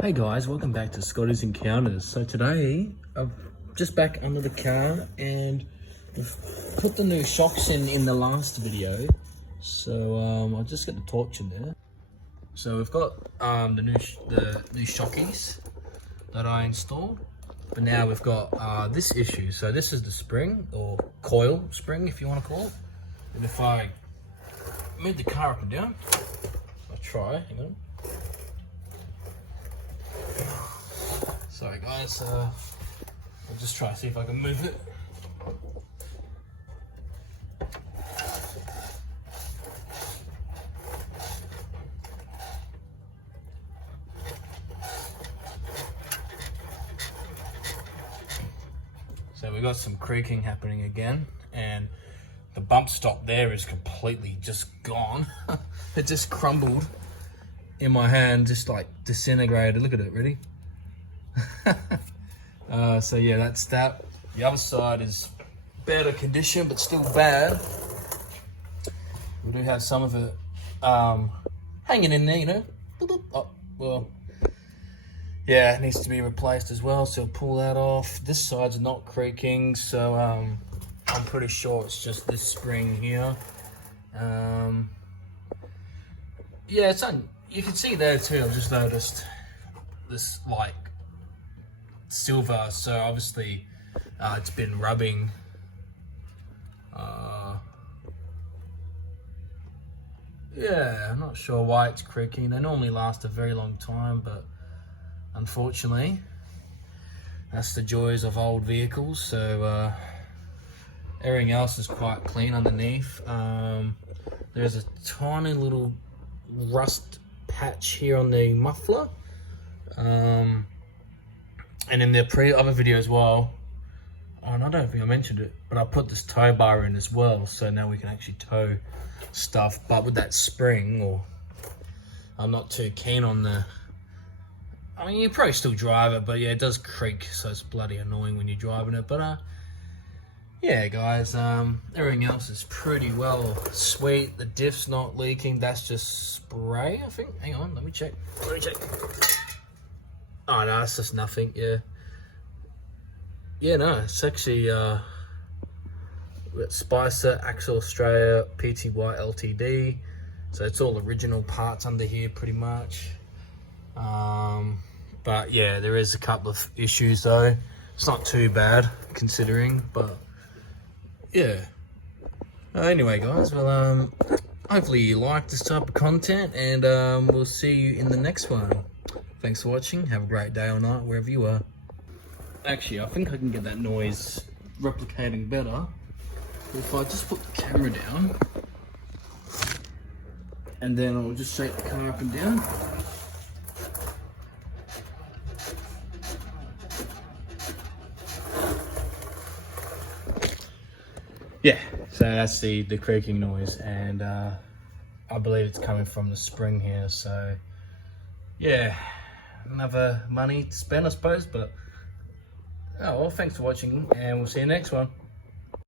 Hey guys, welcome back to Scotty's Encounters. So today, I'm just back under the car and we've put the new shocks in the last video. So I'll just get the torch in there. So we've got the new shockies that I installed. But now we've got this issue. So this is the spring, or coil spring if you want to call it. And if I move the car up and down, I'll try, hang on. Sorry guys, I'll just try to see if I can move it. So we got some creaking happening again, and the bump stop there is completely just gone. It just crumbled in my hand, just like disintegrated. Look at it, ready? So yeah, that's that. The other side is better condition, but still bad. We do have some of it hanging in there, you know. Oh, well, yeah, it needs to be replaced as well, so pull that off. This side's not creaking, so I'm pretty sure it's just this spring here. Yeah, it's you can see there too. I've just noticed this like silver, so obviously it's been rubbing. Yeah, I'm not sure why it's creaking. They normally last a very long time, but unfortunately that's the joys of old vehicles. So everything else is quite clean underneath. There's a tiny little rust patch here on the muffler, and in the other video as well, and I don't think I mentioned it, but I put this tow bar in as well, so now we can actually tow stuff. But with that spring, or I'm not too keen on the, I mean, you probably still drive it, but yeah, it does creak, so it's bloody annoying when you're driving it. But yeah guys, everything else is pretty well sweet. The diff's not leaking, that's just spray, I think. Hang on, let me check. Oh no, it's just nothing. Yeah, no, it's actually Spicer, Axle Australia, PTY Ltd. So it's all original parts under here pretty much. But yeah, there is a couple of issues though. It's not too bad considering, but yeah. Anyway guys, well hopefully you like this type of content, and we'll see you in the next one. Thanks for watching. Have a great day or night wherever you are. Actually, I think I can get that noise replicating better if I just put the camera down, and then I'll just shake the car up and down. Yeah, so that's the creaking noise, and I believe it's coming from the spring here. So yeah, another money to spend, I suppose, but oh well, thanks for watching, and we'll see you next one.